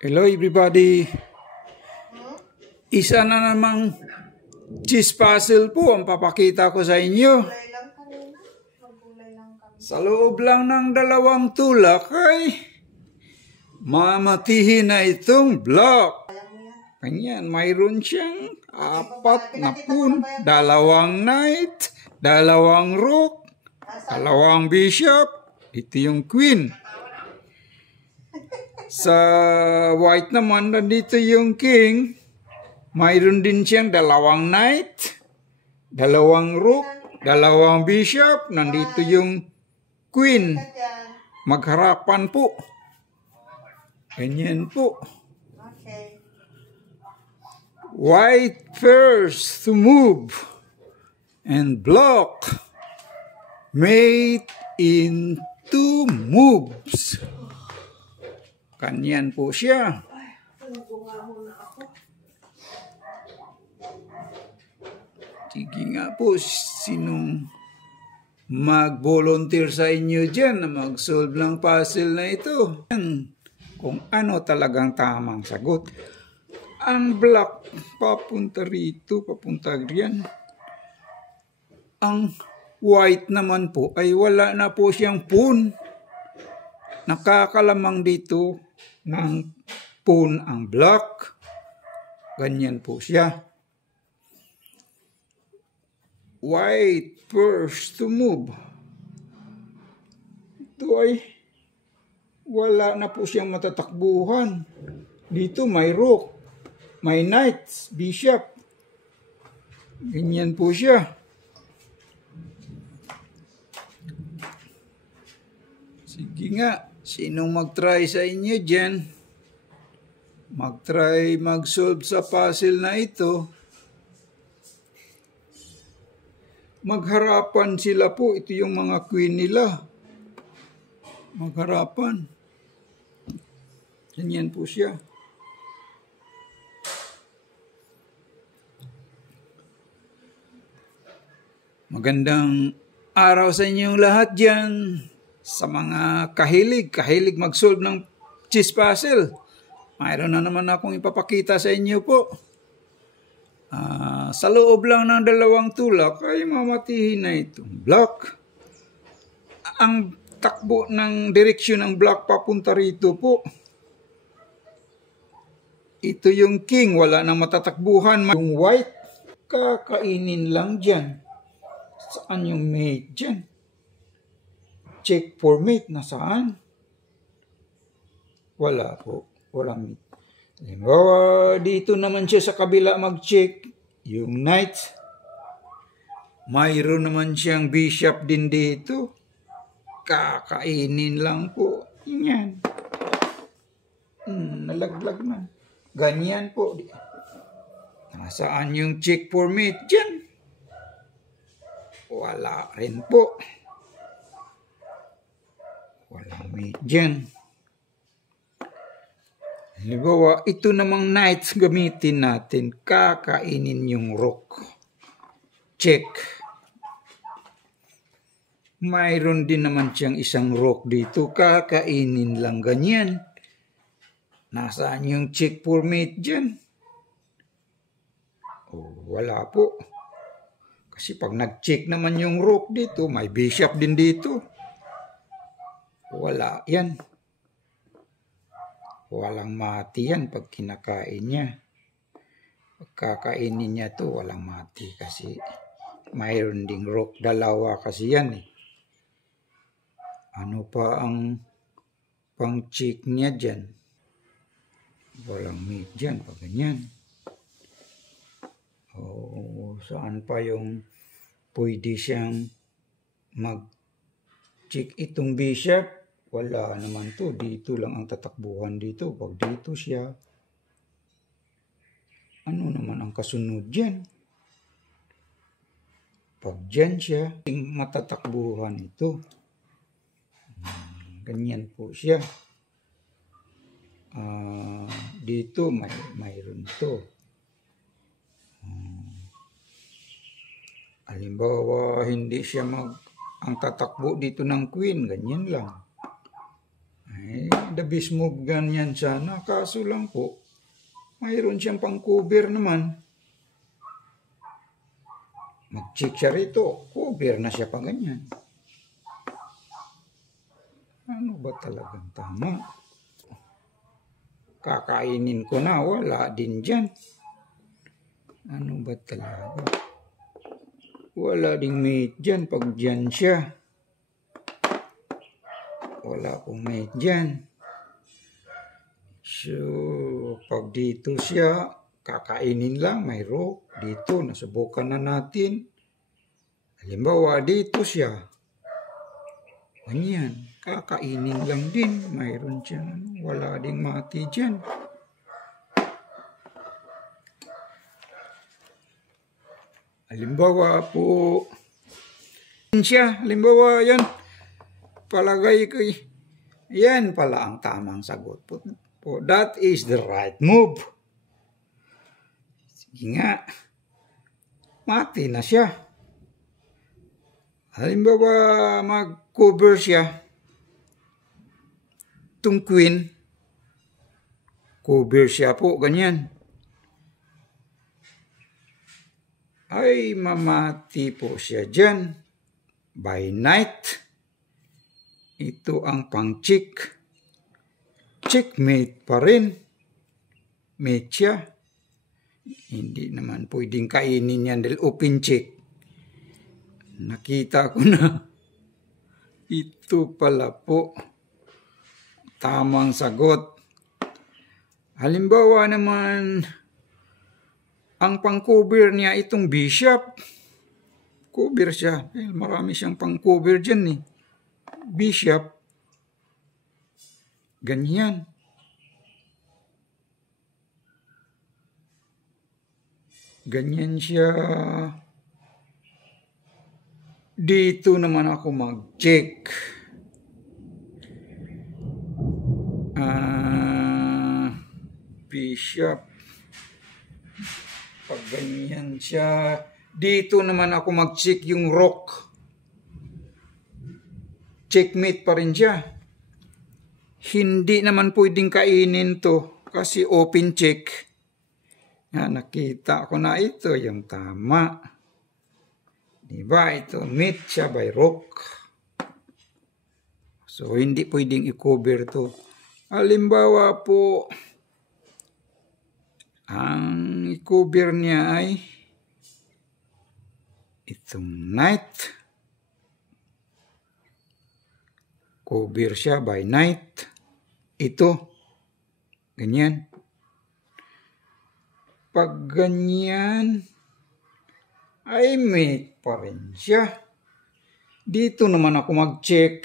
Hello everybody. Isa na namang cheese puzzle po ang papakita ko sa inyo. Sa loob lang ng 2 tulak ay mamatihin na itong block. Ganyan, mayroon siyang 4 na pun, 2 knight, 2 rook, 2 bishop, ito yung queen. Sa white naman, nandito yung king. Mayroon din siyang 2 knight, 2 rook, 2 bishop. Nandito yung queen. Magharapan po. Ganyan po. White first to move and block. Mate in 2 moves. Ganyan po siya. Sige nga po, sinong mag-volunteer sa inyo dyan na mag-solve ng puzzle na ito? Kung ano talagang tamang sagot. Ang block papunta rito, papunta riyan. Ang white naman po ay wala na po siyang pawn. Nakakalamang dito ng pawn ang block. Ganyan po siya. White first to move. Ito ay wala na po siyang matatakbuhan. Dito may rook, may knight, bishop. Ganyan po siya. Sige nga. Sinong mag-try sa inyo dyan? Mag-try mag-solve sa puzzle na ito. Magharapan sila po. Ito yung mga queen nila. Magharapan. Ganyan po siya. Magandang araw sa inyong lahat dyan. Sa mga kahilig mag-solve ng cheese puzzle. Mayroon na naman akong ipapakita sa inyo po. Sa loob lang ng 2 tulak ay mamatihin na itong block. Ang takbo ng direksyon ng block papunta rito po. Ito yung king, wala nang matatakbuhan. Yung white, kakainin lang dyan. Saan yung mate dyan? Check for mate, nasaan? Wala po, walang mate. Halimbawa, dito naman siya sa kabila mag-check. Yung knight. Mayroon naman siyang bishop din dito. Kakainin lang po. Yan. Nalaglag na. Ganyan po. Nasaan yung check for mate dyan? Wala rin po. Walang mate dyan. Halimbawa, ito namang knights gamitin natin. Kakainin yung rook. Check. Mayroon din naman siyang isang rook dito. Kakainin lang ganyan. Nasaan yung check for mate dyan? Oh, wala po. Kasi pag nag-check naman yung rook dito, may bishop din dito. Wala yan. Walang mati yan pag kinakain niya. Pag kakainin niya to, walang mati kasi mayroon ding rook. 2 kasi yan eh. Ano pa ang pang-check niya dyan? Walang mate dyan pag ganyan. O saan pa yung pwede siyang mag-check itong bishop? Wala naman to. Dito lang ang tatakbuhan dito. Pag dito siya, ano naman ang kasunod dyan? Pag dyan siya, matatakbuhan ito. Ganyan po siya. Dito, mayroon to. Halimbawa, hindi siya ang tatakbo dito ng queen. Ganyan lang. Ay, the best move ganyan sana. Kaso lang po, mayroon siyang pang-cover naman. Mag-check siya rito. Cover na siya pa ganyan. Ano ba talagang tama? Kakainin ko na. Wala din dyan. Ano ba talaga? Wala ding mate dyan pag dyan siya. Wala pong mate dyan. So, pag dito siya, kakainin lang, may rock. Dito, nasubukan na natin. Halimbawa, dito siya. Ganyan, kakainin lang din. Mayroon siyang, wala ding mati dyan. Halimbawa po, siya, halimbawa yan, palagay ko, yan pala ang tamang sagot po. That is the right move. Sige nga, mati na siya. Halimbawa, mag-cover siya. Itong queen, cover siya po, ganyan. Ay, mamati po siya dyan. By night, ito ang pang-check. Checkmate pa rin. Mate siya. Hindi naman pwedeng kainin yan dahil open check. Nakita ko na. Ito pala po. Tamang sagot. Halimbawa naman, ang pang-cover niya itong bishop. Cover siya. Marami siyang pang-cover dyan eh. Bishop. Ganyan. Ganyan siya. Dito naman ako mag-check. Bishop. Pag ganyan siya, dito naman ako mag-check yung rock. Checkmate pa rin siya. Hindi naman pwedeng kainin to kasi open check. Nakita ko na ito yung tama. Diba? Ito, mate siya by rock. So, hindi pwedeng i-cover to. Halimbawa po, ang i-cover niya ay itong knight. Cover siya by knight. Ito. Ganyan. Pag ganyan, ay mate pa rin siya. Dito naman ako mag-check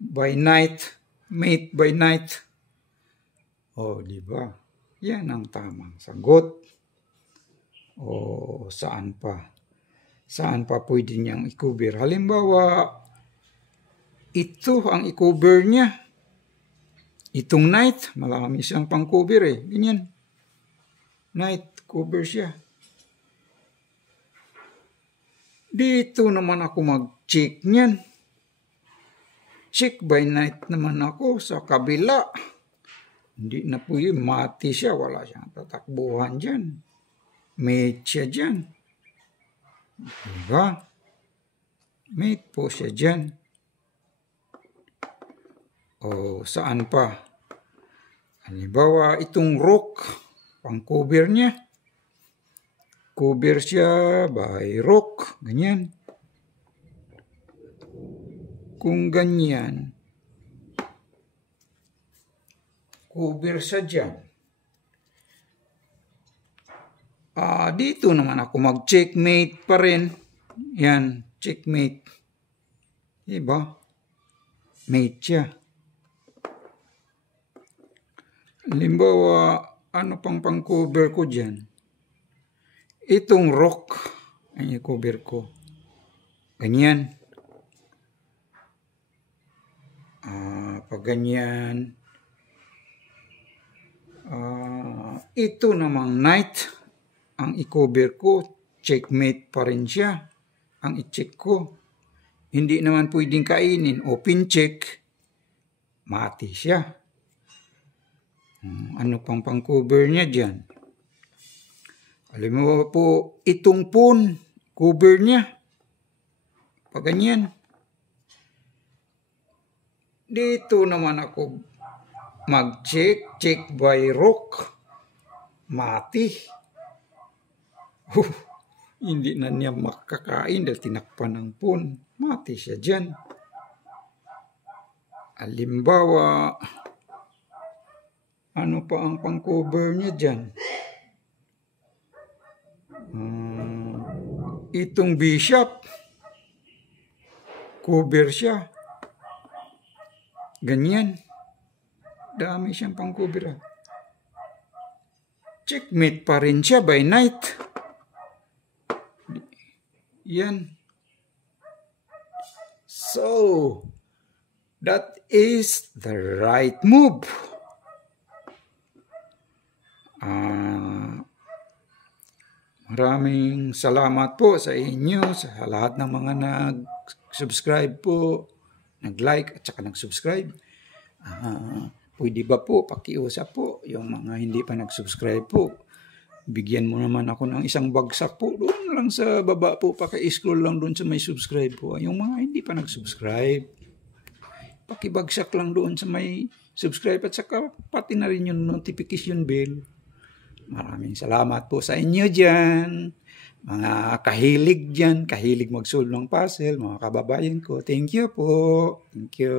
by knight. Mate by knight. Oh, di ba? Yan ang tamang sagot. O saan pa? Saan pa pwede niyang i-cover? Halimbawa, ito ang i-cover niya. Itong knight, marami siyang pang-cover eh. Ganyan. Knight, cover siya. Dito naman ako mag-check niyan. Check by knight naman ako sa kabila. Hindi na po yun. Mati siya. Wala siyang tatakbuhan dyan. Mate siya dyan. Diba? Mate po siya dyan. O saan pa? Halimbawa, itong rock. Pang-cover niya. Cover siya by rock. Ganyan. Kung ganyan, cover siya dyan. Dito naman ako mag-checkmate pa rin. Yan, checkmate. Diba? Mate siya. Halimbawa, ano pang cover ko dyan? Itong rock, ay cover ko. Ganyan. Pag ganyan. Ito namang knight, ang i-cover ko, checkmate pa rin siya. Ang i-check ko. Hindi naman pwedeng kainin. Open check. Mati siya. Ano pang pang-cover niya dyan? Alam mo po, itong phone, cover niya. Pag ganyan. Dito naman ako mag-check. Check by rock. Mati. Hindi na niya makakain dahil tinakpan ng phone. Mati siya dyan. Halimbawa, ano pa ang pang-cover niya dyan? Itong bishop. Cover siya. Ganyan. Dami siyang pang-cover. Checkmate pa rin siya by night. Yan. So, that is the right move. Maraming salamat po sa inyo, sa lahat ng mga nag-subscribe po, nag-like at saka nag-subscribe. Pwede ba po, pakiusap po, yung mga hindi pa nag-subscribe po. Bigyan mo naman ako ng isang bagsak po, doon lang sa baba po, paki-scroll lang doon sa may subscribe po. Yung mga hindi pa nag-subscribe, pakibagsak lang doon sa may subscribe at saka pati na rin yung notification bell. Maraming salamat po sa inyo dyan. Mga kahilig dyan, kahilig mag-solve ng puzzle, mga kababayan ko. Thank you po. Thank you.